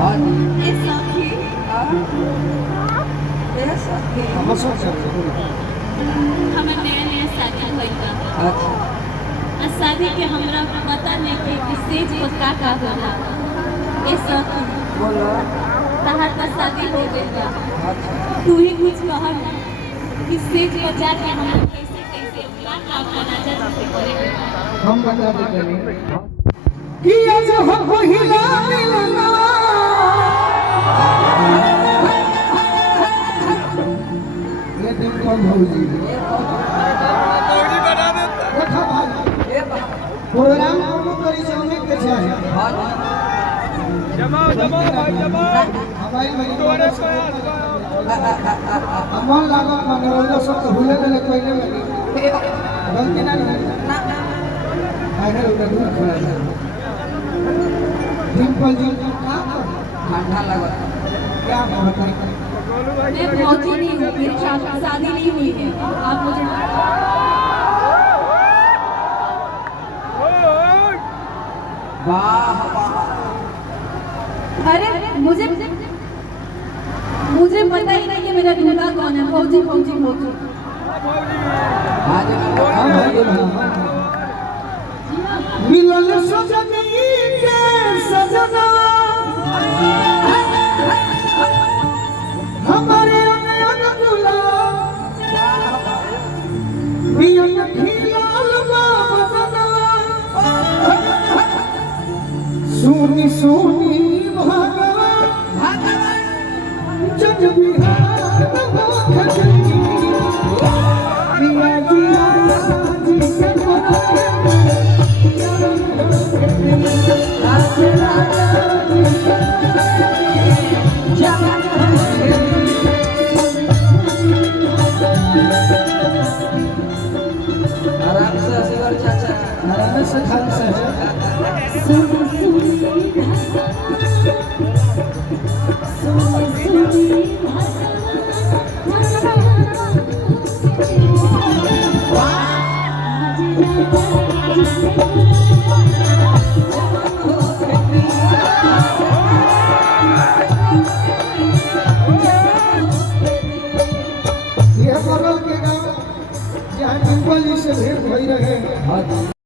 हाँ जी। ये सखी ये सखी हम सब सब हमें नया नया शादी भइल बा। अच्छा आ शादी के हमरा पता नहीं कि स्टेज पर का होला। ये सखी बोलो। तहार का शादी हो गइल बा। अच्छा तू ही कुछ कह कि स्टेज पर जाके हम कैसे कैसे का मनाजा से करेंगे। हम बता देते हैं कि आज हम पहिला मिलना ये दिन कौन भौजी बना देता। देखा भाई ये बात। प्रोग्राम को करी जाने के चाहे हाँ जी। जमाओ जमाओ भाई जमाओ हमारी मेरी तोरे प्रयास अमन लागत मनोरंजन सब भूले गए कोई नहीं लगी गलती ना फाइनल उधर दूर खड़ा है सिंपल जी का ठंडा लगा। क्या बात है गोलू भाई मैं भौजी नहीं हूँ, मेरी शादी नहीं हुई है। आप मुझे वाह वाह। अरे मुझे पता ही नहीं कि मेरा दूल्हा कौन है। भौजी भौजी भौजी हाँ जी। हम भाई मिलल सजनी के सजना हमारे अनयन गुलाब मियन खिलाल बाबना सुनी सुनी भगवान जग बिहार खजनी पिया जी के आराम से असगर चाचा। आराम से खान से